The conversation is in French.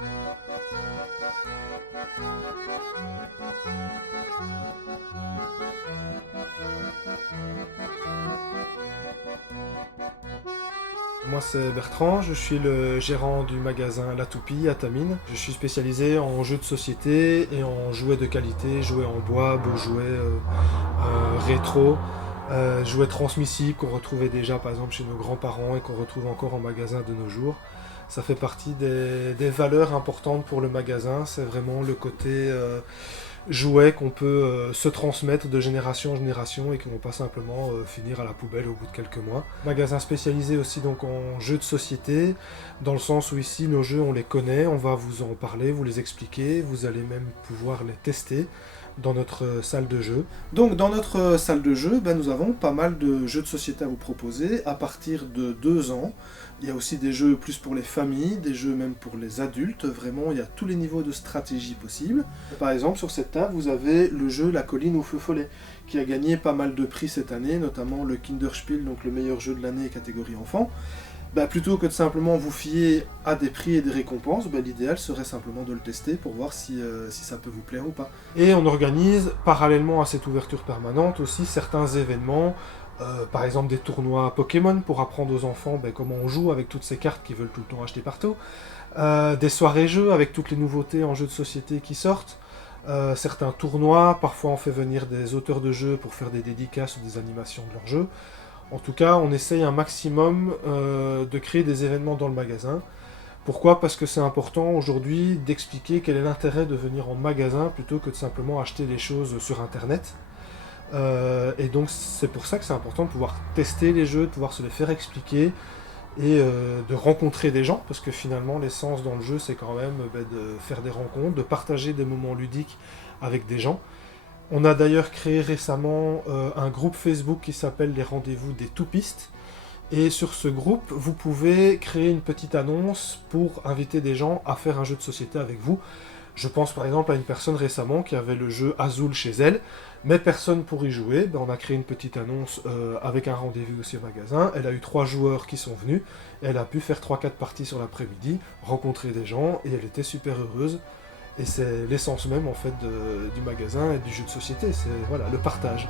Moi c'est Bertrand, je suis le gérant du magasin La Toupie à Tamines. Je suis spécialisé en jeux de société et en jouets de qualité, jouets en bois, beaux jouets rétro, jouets transmissibles qu'on retrouvait déjà par exemple chez nos grands-parents et qu'on retrouve encore en magasin de nos jours. Ça fait partie des valeurs importantes pour le magasin, c'est vraiment le côté jouet qu'on peut se transmettre de génération en génération et qui vont pas simplement finir à la poubelle au bout de quelques mois. Magasin spécialisé aussi donc en jeux de société, dans le sens où ici nos jeux on les connaît, on va vous en parler, vous les expliquer, vous allez même pouvoir les tester dans notre salle de jeu. Donc dans notre salle de jeu, nous avons pas mal de jeux de société à vous proposer à partir de 2 ans. Il y a aussi des jeux plus pour les familles, des jeux même pour les adultes. Vraiment, il y a tous les niveaux de stratégie possibles. Par exemple, sur cette table, vous avez le jeu La Colline au feu follet, qui a gagné pas mal de prix cette année, notamment le Kinderspiel, donc le meilleur jeu de l'année catégorie enfant. Plutôt que de simplement vous fier à des prix et des récompenses, l'idéal serait simplement de le tester pour voir si ça peut vous plaire ou pas. Et on organise, parallèlement à cette ouverture permanente, aussi certains événements, par exemple des tournois Pokémon pour apprendre aux enfants comment on joue avec toutes ces cartes qu'ils veulent tout le temps acheter partout, des soirées jeux avec toutes les nouveautés en jeux de société qui sortent, certains tournois, parfois on fait venir des auteurs de jeux pour faire des dédicaces ou des animations de leurs jeux. En tout cas, on essaye un maximum de créer des événements dans le magasin. Pourquoi ? Parce que c'est important aujourd'hui d'expliquer quel est l'intérêt de venir en magasin plutôt que de simplement acheter les choses sur Internet. Et donc c'est pour ça que c'est important de pouvoir tester les jeux, de pouvoir se les faire expliquer et de rencontrer des gens, parce que finalement l'essence dans le jeu c'est quand même de faire des rencontres, de partager des moments ludiques avec des gens. On a d'ailleurs créé récemment un groupe Facebook qui s'appelle les rendez-vous des toupistes. Et sur ce groupe, vous pouvez créer une petite annonce pour inviter des gens à faire un jeu de société avec vous. Je pense par exemple à une personne récemment qui avait le jeu Azul chez elle, mais personne pour y jouer. On a créé une petite annonce avec un rendez-vous aussi au magasin. Elle a eu 3 joueurs qui sont venus. Et elle a pu faire 3-4 parties sur l'après-midi, rencontrer des gens, et elle était super heureuse. Et c'est l'essence même en fait du magasin et du jeu de société, c'est voilà, le partage.